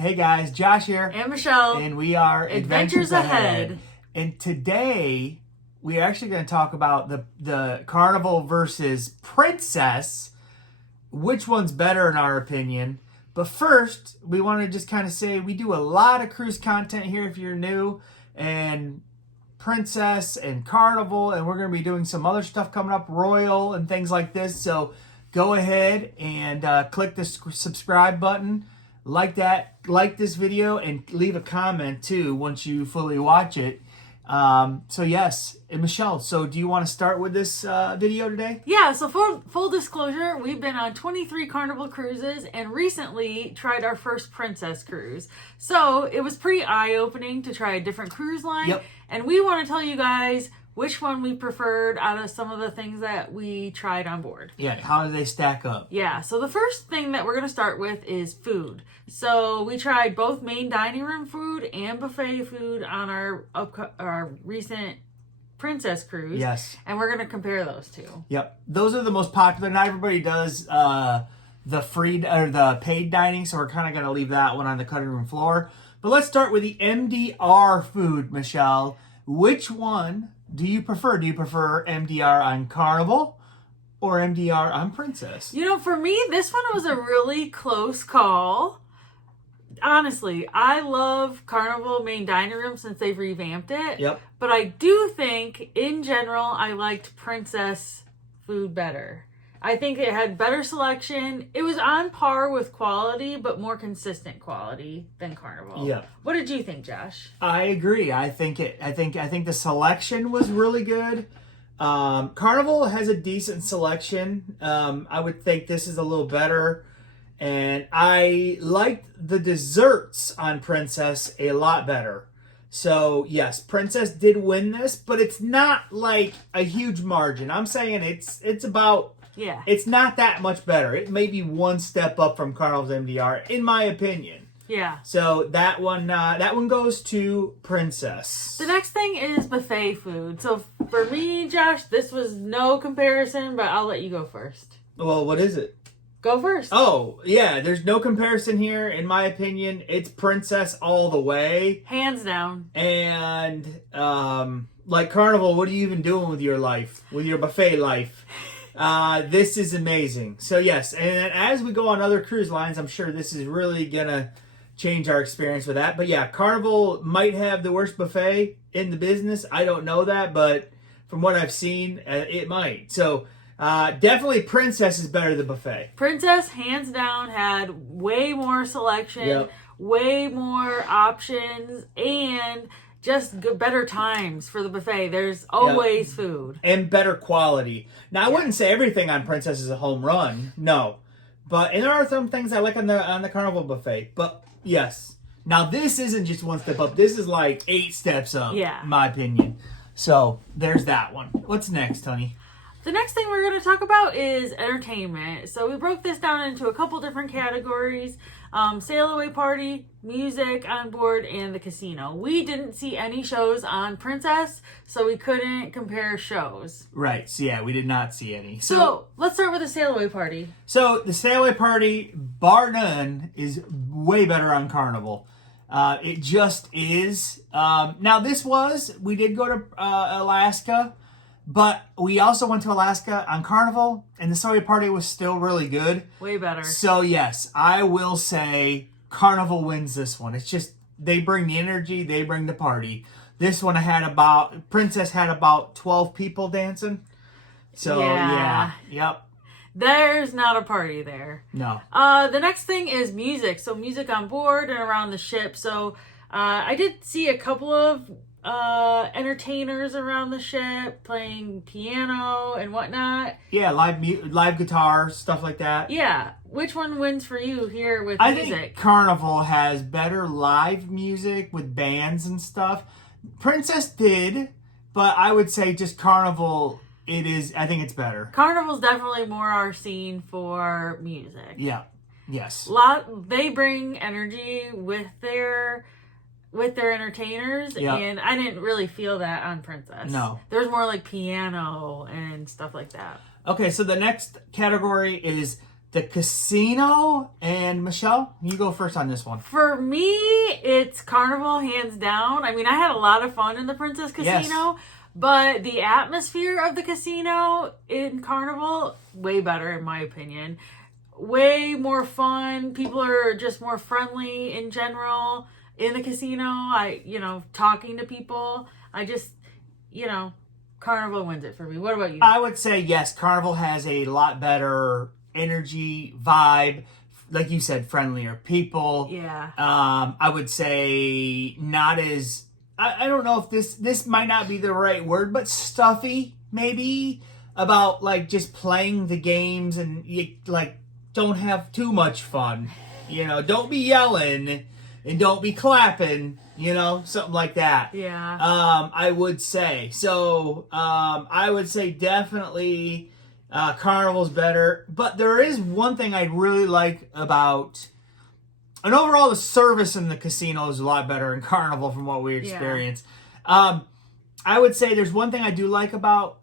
Hey guys, Josh here. And Michelle. And we are Adventures Ahead. And today we're actually going to talk about the Carnival versus Princess. Which one's better in our opinion. But first, we want to just kind of say we do a lot of cruise content here if you're new. And Princess and Carnival. And we're going to be doing some other stuff coming up, Royal and things like this. So go ahead and click the subscribe button. Like this video, and leave a comment too once you fully watch it. So yes, and Michelle, so do you want to start with this video today? Yeah, so full disclosure, we've been on 23 Carnival cruises and recently tried our first Princess cruise. So it was pretty eye-opening to try a different cruise line. Yep. And we want to tell you guys which one we preferred out of some of the things that we tried on board. Yeah, how do they stack up? Yeah, so the first thing that we're going to start with is food. So we tried both main dining room food and buffet food on our recent Princess cruise. Yes. And we're going to compare those two. Yep. Those are the most popular. Not everybody does the free or the paid dining, so we're kind of going to leave that one on the cutting room floor. But let's start with the MDR food, Michelle. Which one do you prefer? Do you prefer MDR on Carnival or MDR on Princess? You know, for me, this one was a really close call. Honestly, I love Carnival main dining room since they've revamped it. Yep. But I do think, in general, I liked Princess food better. I think it had better selection. It was on par with quality, but more consistent quality than Carnival. Yeah. What did you think, Josh? I agree. I think the selection was really good. Carnival has a decent selection. I would think this is a little better. And I liked the desserts on Princess a lot better. So, yes, Princess did win this, but it's not like a huge margin. I'm saying it's about... Yeah. It's not that much better. It may be one step up from Carnival's MDR, in my opinion. Yeah. So that one goes to Princess. The next thing is buffet food. So for me, Josh, this was no comparison, but I'll let you go first. Well, what is it? Go first. Oh, yeah, there's no comparison here, in my opinion. It's Princess all the way. Hands down. And, like Carnival, what are you even doing with your life? With your buffet life? This is amazing. So yes, and as we go on other cruise lines, I'm sure this is really gonna change our experience with that. But yeah, Carnival might have the worst buffet in the business. I don't know that, but from what I've seen, it might. So definitely Princess is better than buffet. Princess, hands down, had way more selection, Yep. way more options, and just better times for the buffet. There's always food. And better quality. Now, I wouldn't say everything on Princess is a home run. No. But and there are some things I like on the Carnival buffet. But, yes. Now, this isn't just one step up. This is like 8 steps up, in my opinion. So, there's that one. What's next, honey? The next thing we're going to talk about is entertainment. So we broke this down into a couple different categories. Sail away party, music on board, and the casino. We didn't see any shows on Princess, so we couldn't compare shows. Right. So, yeah, we did not see any. So let's start with the sail away party. So, the sail away party, bar none, is way better on Carnival. It just is. Now, we did go to Alaska. But we also went to Alaska on Carnival, and the Sail Party was still really good. Way better. So, yes, I will say Carnival wins this one. It's just, they bring the energy, they bring the party. This one Princess had about 12 people dancing. So, yeah. Yep. There's not a party there. No. The next thing is music. So, music on board and around the ship. So, I did see a couple of entertainers around the ship playing piano and whatnot. Yeah, live guitar, stuff like that. Yeah. Which one wins for you here with I music? think Carnival has better live music with bands and stuff. Princess did, but I would say just Carnival, I think it's better. Carnival's definitely more our scene for music. Yeah. Yes. They bring energy with their entertainers, and I didn't really feel that on Princess. No. There's more like piano and stuff like that. Okay, so the next category is the casino, and Michelle, you go first on this one. For me, it's Carnival, hands down. I mean, I had a lot of fun in the Princess Casino, but the atmosphere of the casino in Carnival, way better in my opinion. Way more fun. People are just more friendly in general in the casino. Talking to people. Carnival wins it for me. What about you? I would say yes, Carnival has a lot better energy, vibe, like you said, friendlier people. Yeah. I would say not as, I don't know if this might not be the right word, but stuffy maybe, about like just playing the games, and you like don't have too much fun. Don't be yelling and don't be clapping, something like that. Yeah. I would say. So, I would say definitely Carnival's better. But there is one thing I really like about... And overall, the service in the casino is a lot better in Carnival from what we experienced. Yeah. I would say there's one thing I do like about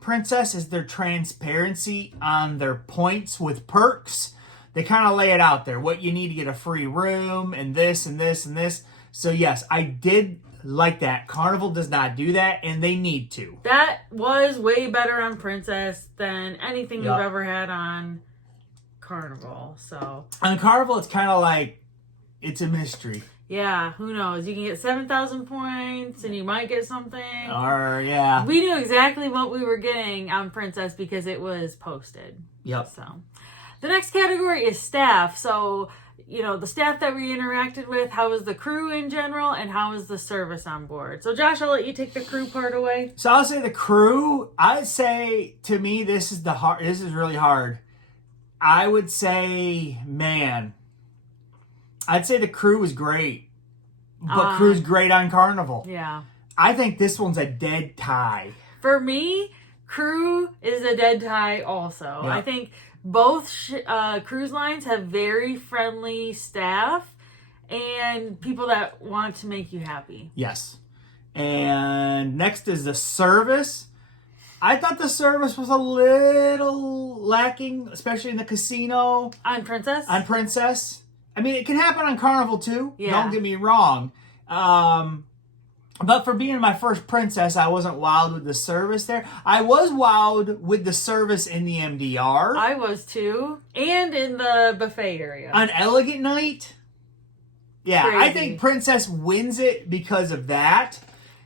Princess is their transparency on their points with perks. They kind of lay it out there. What you need to get a free room and this and this and this. So yes, I did like that. Carnival does not do that, and they need to. That was way better on Princess than anything we've ever had on Carnival. So on Carnival, it's kind of like it's a mystery. Yeah, who knows? You can get 7,000 points, and you might get something. Or yeah, we knew exactly what we were getting on Princess because it was posted. Yep. So the next category is staff. So, the staff that we interacted with, how was the crew in general, and how was the service on board? So, Josh, I'll let you take the crew part away. So, I'll say the crew, I'd say, to me, this is really hard. I would say, I'd say the crew was great. But crew's great on Carnival. Yeah. I think this one's a dead tie. For me, crew is a dead tie also. Yeah. I think both cruise lines have very friendly staff and people that want to make you happy. Yes. And next is the service. I thought the service was a little lacking, especially in the casino. On Princess? I mean, it can happen on Carnival too. Yeah. Don't get me wrong. But for being my first Princess, I wasn't wowed with the service there. I was wowed with the service in the MDR. I was too. And in the buffet area. On Elegant Night. Yeah, Crazy. I think Princess wins it because of that.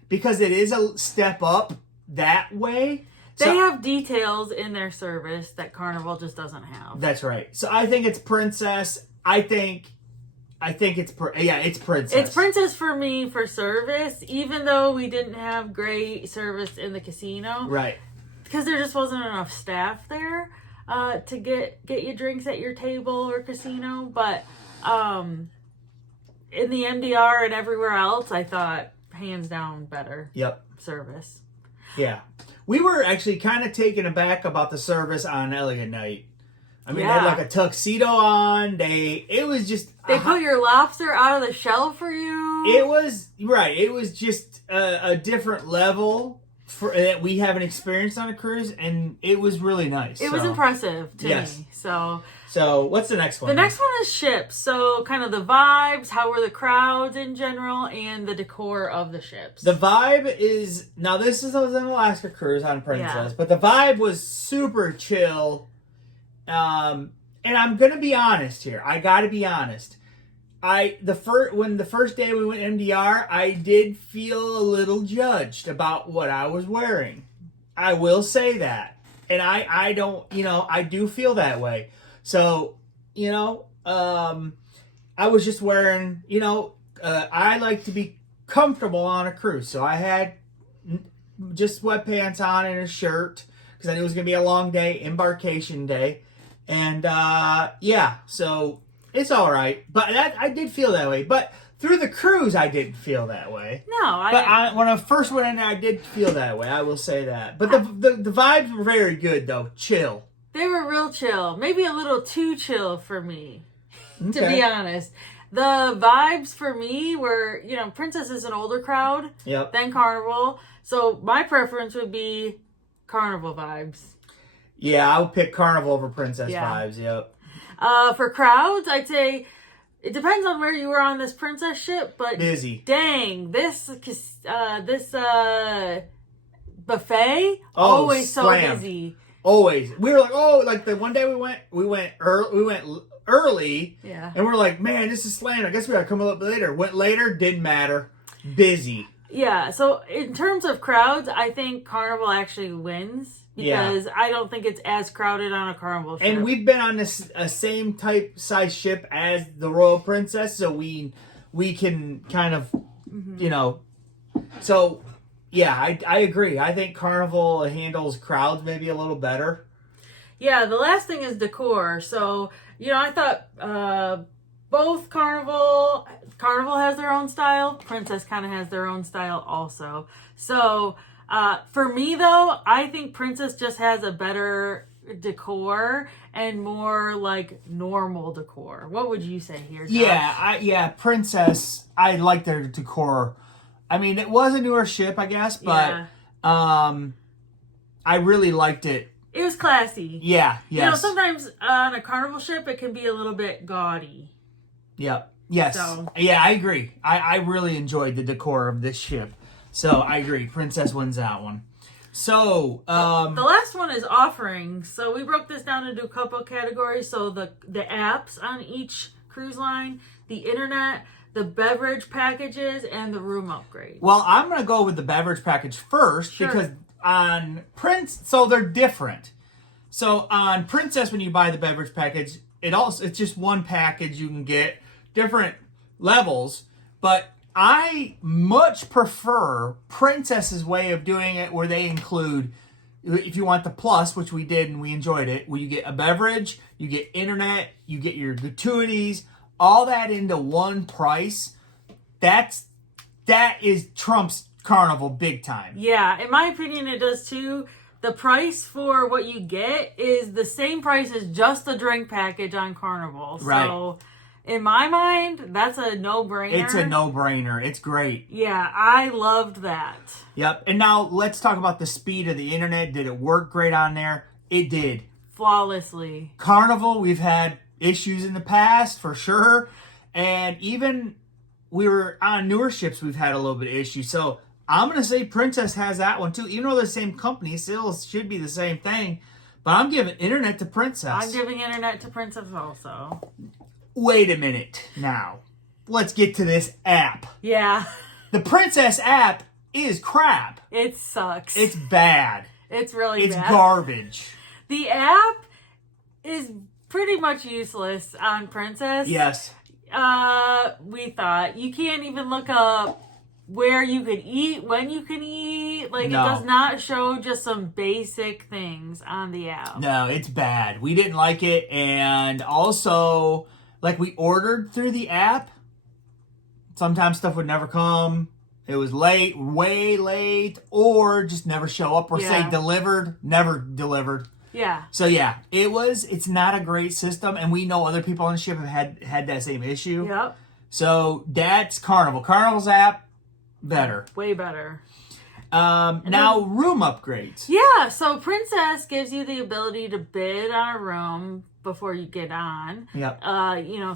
Because it is a step up that way. They have details in their service that Carnival just doesn't have. That's right. So I think it's Princess. I think it's Princess. It's Princess for me for service, even though we didn't have great service in the casino. Right. Because there just wasn't enough staff there to get you drinks at your table or casino. But in the MDR and everywhere else, I thought hands down better. Yep. Service. Yeah. We were actually kind of taken aback about the service on Elegant Night. I mean, they had like a tuxedo on. They put your lobster out of the shell for you. It was right. It was just a different level that we haven't experienced on a cruise, and it was really nice. It was impressive to me. So what's the next one? The next one is ships. So kind of the vibes, how were the crowds in general, and the decor of the ships. The vibe is now this is an Alaska cruise on Princess, but the vibe was super chill. And I'm gonna be honest here. I gotta be honest. When the first day we went MDR, I did feel a little judged about what I was wearing. I will say that, and I don't, I do feel that way. So, I was just wearing, I like to be comfortable on a cruise, so I had just sweatpants on and a shirt because I knew it was gonna be a long day, embarkation day. And, so it's all right. But I did feel that way. But through the cruise, I didn't feel that way. No, when I first went in there, I did feel that way. I will say that. But the vibes were very good, though. Chill. They were real chill. Maybe a little too chill for me, to be honest. The vibes for me were, Princess is an older crowd than Carnival. So my preference would be Carnival vibes. Yeah, I would pick Carnival over Princess vibes, yep. For crowds, I'd say it depends on where you were on this princess ship, but busy. dang, this buffet always so slammed. busy. Always. We were like, oh, like the one day we went early. Yeah. And we're like, man, this is slammed. I guess we gotta come up later. Went later, didn't matter. Busy. Yeah. So in terms of crowds, I think Carnival actually wins. Because I don't think it's as crowded on a Carnival ship. And we've been on this same type size ship as the Royal Princess, so we can kind of, you know, so yeah, I agree. I think Carnival handles crowds maybe a little better. Yeah, the last thing is decor. So, I thought both Carnival has their own style. Princess kind of has their own style also. So, for me, though, I think Princess just has a better decor and more like normal decor. What would you say here, Josh? Yeah, Princess, I like their decor. I mean, it was a newer ship, I guess, but I really liked it. It was classy. Yeah, yes. Sometimes on a Carnival ship, it can be a little bit gaudy. Yep. Yes. So. Yeah, I agree. I really enjoyed the decor of this ship. So I agree. Princess wins that one. So the last one is offerings. So we broke this down into a couple of categories. So the apps on each cruise line, the internet, the beverage packages, and the room upgrade. Well, I'm going to go with the beverage package first because on so they're different. So on Princess, when you buy the beverage package, it's just one package you can get, different levels, but I much prefer Princess's way of doing it where they include, if you want the plus, which we did and we enjoyed it, where you get a beverage, you get internet, you get your gratuities, all that into one price. That is Trump's Carnival big time. Yeah, in my opinion, it does too. The price for what you get is the same price as just the drink package on Carnival. Right. So in my mind, that's a no-brainer. It's a no-brainer. It's great. Yeah, I loved that. Yep. And now let's talk about the speed of the internet. Did it work great on there? It did. Flawlessly. Carnival, we've had issues in the past, for sure. And even we were on newer ships, we've had a little bit of issues. So I'm going to say Princess has that one too. Even though they're the same company, still should be the same thing. But I'm giving internet to Princess. I'm giving internet to Princess also. Wait a minute now. Let's get to this app. Yeah. The Princess app is crap. It sucks. It's bad. It's really bad. It's garbage. The app is pretty much useless on Princess. Yes. We thought. You can't even look up where you can eat, when you can eat. Like, No. It does not show just some basic things on the app. No, it's bad. We didn't like it. And also, like, we ordered through the app. Sometimes stuff would never come. It was late, way late, or just never show up, or say delivered, never delivered. Yeah. So yeah, it's not a great system, and we know other people on the ship have had that same issue. Yep. So that's Carnival. Carnival's app, better. Way better. Now room upgrades. Yeah, so Princess gives you the ability to bid on a room before you get on. Yep.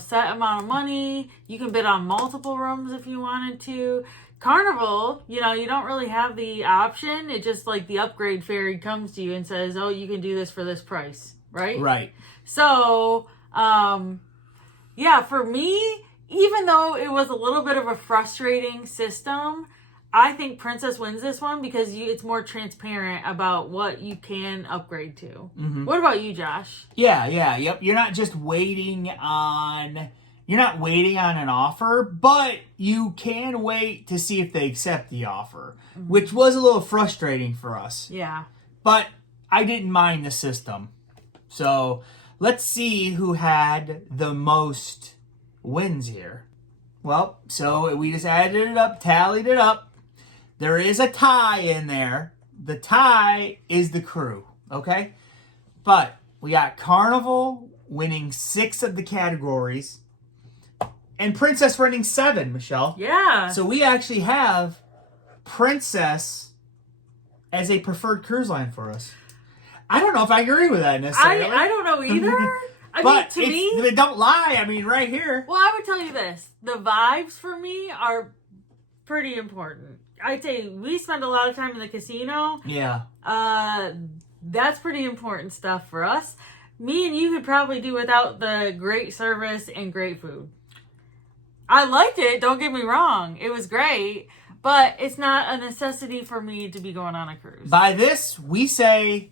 Set amount of money. You can bid on multiple rooms if you wanted to. Carnival, you don't really have the option. It just like the upgrade fairy comes to you and says, oh, you can do this for this price, right? Right. So, for me, even though it was a little bit of a frustrating system, I think Princess wins this one because it's more transparent about what you can upgrade to. Mm-hmm. What about you, Josh? Yep. You're not just waiting on an offer, but you can wait to see if they accept the offer, which was a little frustrating for us. Yeah. But I didn't mind the system. So let's see who had the most wins here. Well, so we just added it up, tallied it up. There is a tie in there. The tie is the crew, okay? But we got Carnival winning 6 of the categories and Princess winning 7, Michelle. Yeah. So we actually have Princess as a preferred cruise line for us. I don't know if I agree with that necessarily. I don't know either. But to me, but don't lie. I mean, right here. well, I would tell you this: the vibes for me are pretty important. I'd say we spend a lot of time in the casino. Yeah. That's pretty important stuff for us. Me and you could probably do without the great service and great food. I liked it, don't get me wrong. It was great, but it's not a necessity for me to be going on a cruise. By this, we say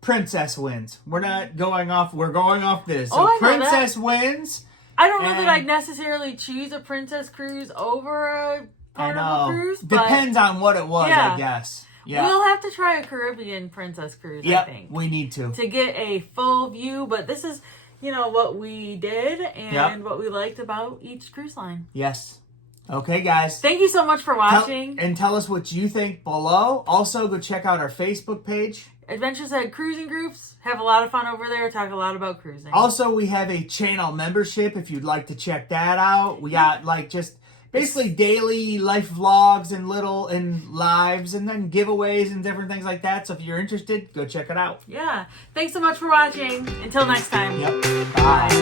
Princess wins. We're not going off, we're going off this. So Princess wins. I don't know that I'd necessarily choose a Princess cruise over a Carnival cruise. Depends on what it was, I guess. Yeah. We'll have to try a Caribbean Princess cruise, I think. We need to get a full view, but this is, what we did and what we liked about each cruise line. Yes. Okay, guys. Thank you so much for watching. Tell us what you think below. Also, go check out our Facebook page. Adventures Head Cruising Groups. Have a lot of fun over there. Talk a lot about cruising. Also, we have a channel membership if you'd like to check that out. We got just basically daily life vlogs and lives and then giveaways and different things like that. So if you're interested, go check it out. Yeah. Thanks so much for watching. Until next time. Yep. Bye.